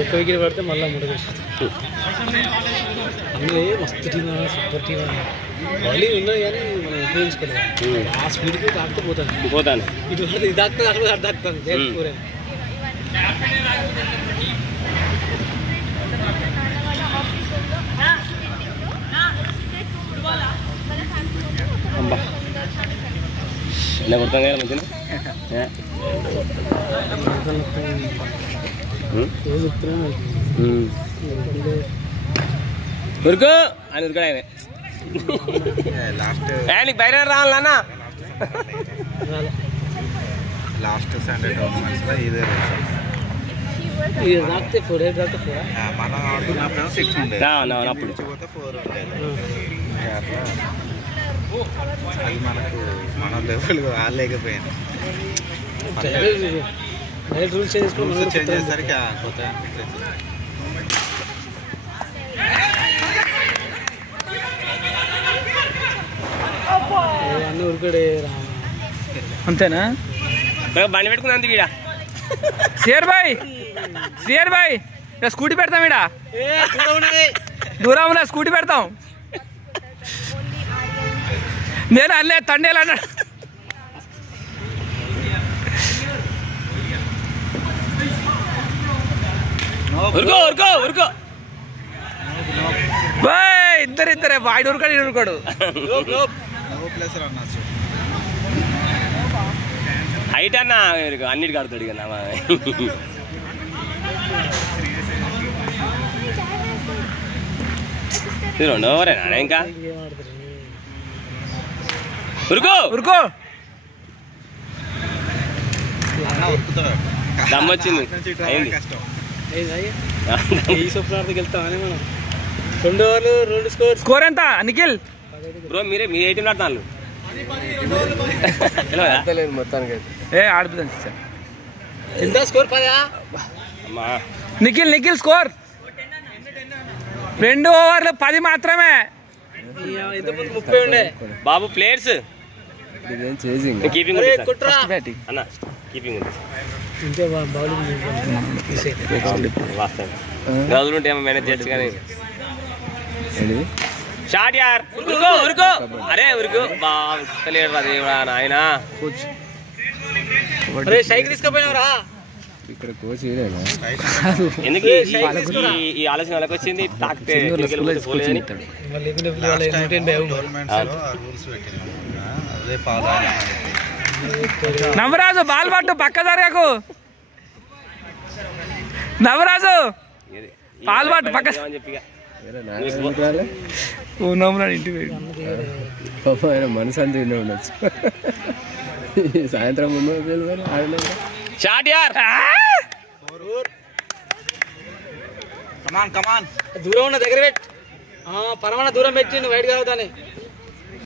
ఒక్క వికెట్ పడితే మళ్ళీ మూడు అందులో మస్తు టీం సూపర్ టీం బౌలింగ్ ఉన్నది కానీ మనం ఉపయోగించుకోలేదు ఆ స్పీడ్కి తాకుతూ పోతాను ఇటు ఇది తాకుతుంది అక్కడ అటు తాకుతుంది జైపూరే కొడతాం కదా మంచిగా ఉరుకు అని ఉరుకుడు ఆయన నీకు బయట రావాలన్నా లాస్ట్ సండే టోర్నమెంట్స్లో ఇదే తాకితే 4 మనం ఆడుకున్నప్పుడు 6 ఉండేది అప్పుడు పోతే 4 ఉండేది అది మనకు మన లెవెల్ లేకపోయింది రూల్స్ చేంజ్ చేసేసరికి కొత్త అన్నీ ఉరుకుడే అంతేనా బండి పెట్టుకున్నంత వీడా సిఆర్ బాయ్ స్కూటీ పెడతాం ఈడ దూరంలో స్కూటీ పెడతాం నేను అల్లే తండేలు అన్నాడు ఉరుకో ఇద్దరే వాడు ఉరుకాడు హైట్ అన్న అన్నిటికి ఆడుతాడు ఇక రెండో ఓవరేనా ఇంకా ఉరుకో దమ్మొచ్చింది ఈ స్వప్నార్థకి వెళ్తామని మనం 2 ఓవర్లు 2 స్కోర్ ఎంత నిఖిల్ బ్రో మీరు 18 ఆడుతున్నారు మొత్తానికి ఆడుతుంది ఎంత స్కోర్ 10 నిఖిల్ స్కోర్ 2 ఓవర్లు 10 మాత్రమే 30 ఉండే బాబు ప్లేయర్స్ కీపింగ్ అన్న కీపింగ్ గదులు ఉంటే ఏమో మేనేజ్ చేయొచ్చు కానీ షాట్ యార్ ఉరుకో అరే ఉరుకు బాలేడు అది ఆయన సైకిల్ తీసుకుపోయినవరా ఇక్కడ కోచ్ ఎందుకు ఈ ఆలోచన వాళ్ళకి వచ్చింది తాకితే నవరాజు బాల్ పట్టు పక్క జరగకు నవరాజు పాలు పట్టు పక్క మనసు అంతా ఉండొచ్చు సాయంత్రం షాట్ యార్ కమాన్ దూరం ఉన్న దగ్గర పెట్టి పరమాణ దూరం పెట్టి నువ్వు వైట్ కావుతానే